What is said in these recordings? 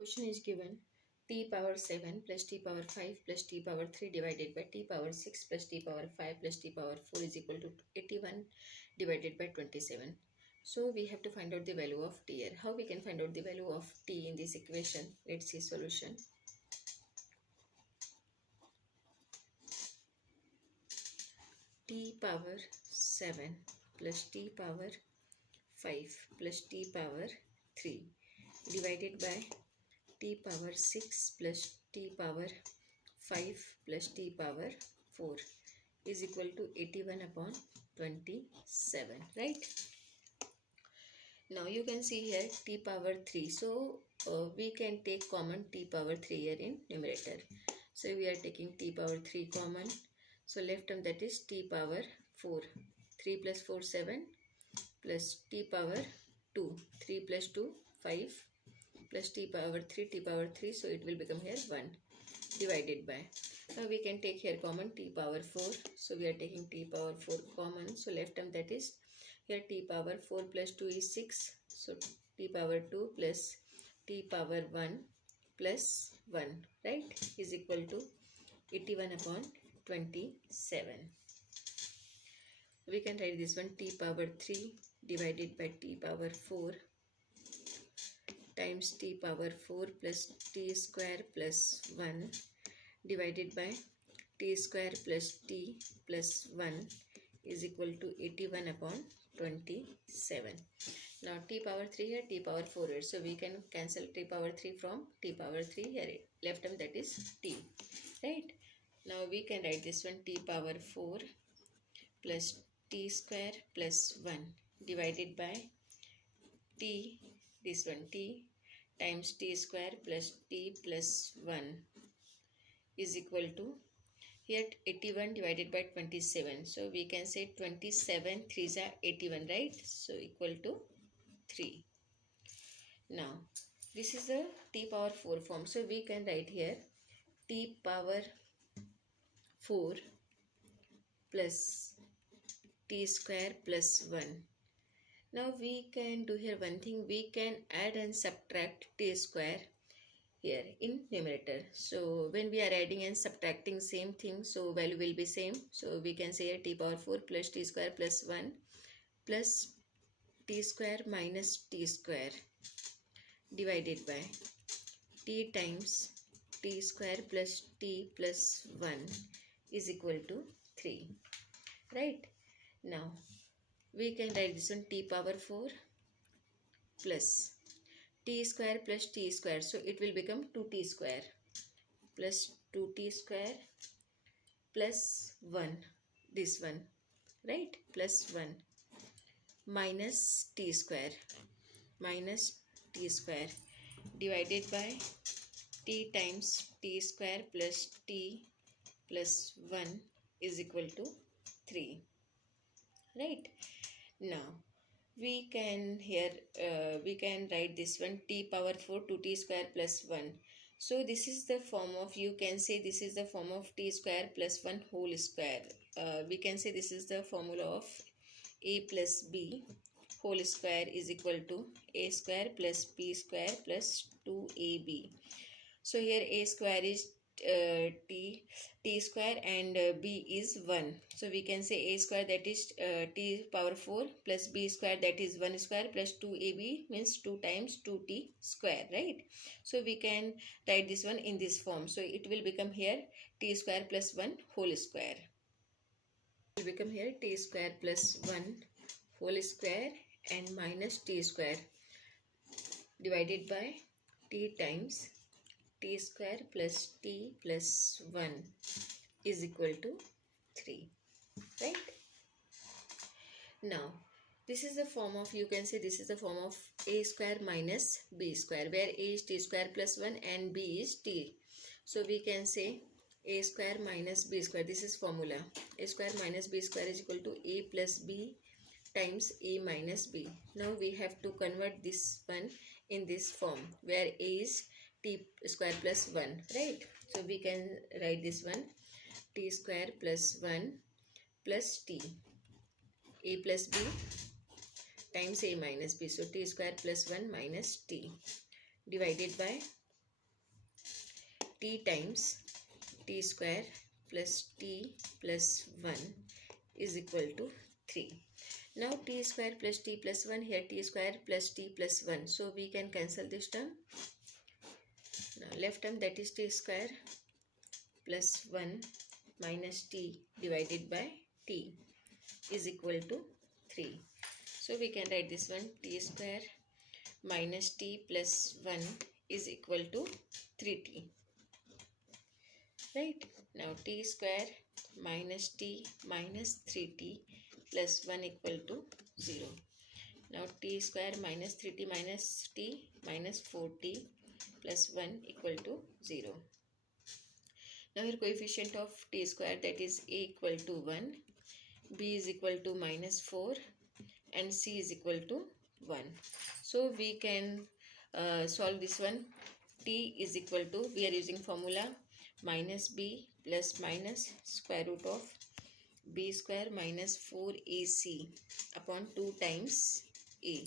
Question is given t power 7 plus t power 5 plus t power 3 divided by t power 6 plus t power 5 plus t power 4 is equal to 81 divided by 27. So we have to find out the value of t here. How we can find out the value of t in this equation? Let's see solution. T power 7 plus t power 5 plus t power 3 divided by t power 6 plus t power 5 plus t power 4 is equal to 81 upon 27, right? Now you can see here t power 3. So we can take common t power 3 here in numerator. So we are taking t power 3 common. So left term, that is t power 4. 3 plus 4 7 plus t power 2. 3 plus 2 5 plus t power 3. So it will become here 1 divided by. Now we can take here common t power 4. So we are taking t power 4 common. So left term, that is here t power 4 plus 2 is 6. So t power 2 plus t power 1 plus 1, right, is equal to 81 upon 27. We can write this one t power 3 divided by t power 4 times t power 4 plus t square plus 1 divided by t square plus t plus 1 is equal to 81 upon 27. Now t power 3 here, t power 4 here. So we can cancel t power 3 from t power 3 here. Left term, that is t, right? Now we can write this one t power 4 plus t square plus 1 divided by t, this one t times t square plus t plus 1 is equal to here 81 divided by 27. So we can say 27 3s are 81, right? So equal to 3. Now this is the t power 4 form. So we can write here t power 4 plus t square plus 1. Now we can do here one thing. We can add and subtract t square here in numerator. So when we are adding and subtracting same thing, so value will be same. So we can say here t power 4 plus t square plus 1 plus t square minus t square divided by t times t square plus t plus 1 is equal to 3, right? Now we can write this one t power 4 plus t square plus t square. So it will become 2t square plus 2t square plus 1, this one, right, plus 1 minus t square divided by t times t square plus t plus 1 is equal to 3, right? Now we can here we can write this one t power 4 2t square plus 1. So this is the form of, you can say this is the form of t square plus 1 whole square. We can say this is the formula of a plus b whole square is equal to a square plus b square plus 2ab. So here a square is t square and b is 1. So we can say a square, that is t power 4 plus b square, that is 1 square plus 2ab means 2 times 2t square, right? So we can write this one in this form. So it will become here t square plus 1 whole square. It will become here t square plus 1 whole square and minus t square divided by t times t square plus t plus 1 is equal to 3, right? Now this is the form of, you can say this is the form of a square minus b square, where a is t square plus 1 and b is t. So we can say a square minus b square. This is formula. A square minus b square is equal to a plus b times a minus b. Now we have to convert this one in this form, where a is t square plus 1, right? So we can write this one t square plus 1 plus t, a plus b times a minus b. So t square plus 1 minus t divided by t times t square plus t plus 1 is equal to 3. Now t square plus t plus 1, here t square plus t plus 1. So we can cancel this term. Now left term, that is t square plus 1 minus t divided by t is equal to 3. So we can write this one, t square minus t plus 1 is equal to 3t. Right? Now t square minus t minus 3t plus 1 equal to 0. Now t square minus 3t minus t minus 4t plus 1 equal to 0. Now here coefficient of t square, that is a equal to 1, b is equal to minus 4 and c is equal to 1. So we can solve this one. T is equal to, we are using formula minus b plus minus square root of b square minus 4ac upon 2 times a.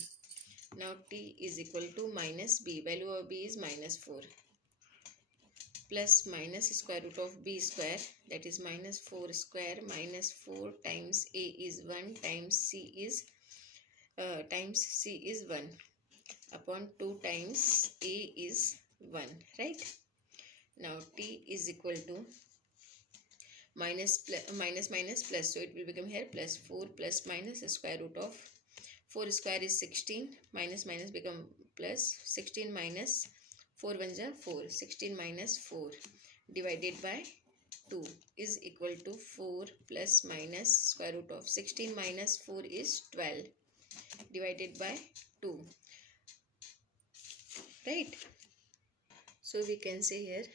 Now t is equal to minus b, value of b is minus 4, plus minus square root of b square, that is minus 4 square minus 4 times a is 1 times c is 1 upon 2 times a is 1, right? Now t is equal to minus plus, so it will become here plus 4 plus minus square root of 4 square is 16, minus become plus, 16 minus 4 1 ja 4, 16 minus 4 divided by 2 is equal to 4 plus minus square root of 16 minus 4 is 12 divided by 2, right? So we can say here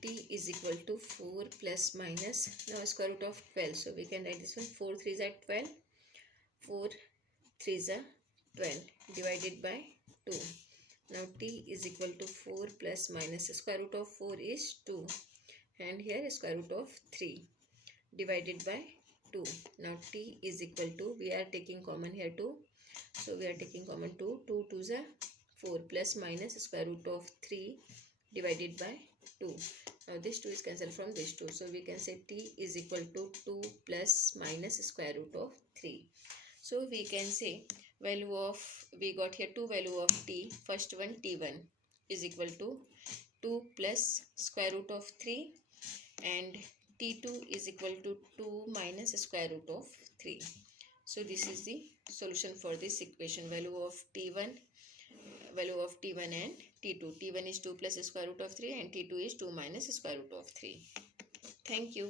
t is equal to 4 plus minus, now square root of 12, so we can write this one, 4 3s are 12, 4 3s are 12 divided by 2. Now t is equal to 4 plus minus square root of 4 is 2 and here square root of 3 divided by 2. Now t is equal to, we are taking common here 2, so we are taking common 2, 2 2s are 4 plus minus square root of 3 divided by 2. Now this 2 is cancelled from this 2, so we can say t is equal to 2 plus minus square root of 3. So we can say value of, we got here two value of t. First one t1 is equal to 2 plus square root of 3 and t2 is equal to 2 minus square root of 3. So this is the solution for this equation, value of t1 and t2. t1 is 2 plus square root of 3 and t2 is 2 minus square root of 3. Thank you.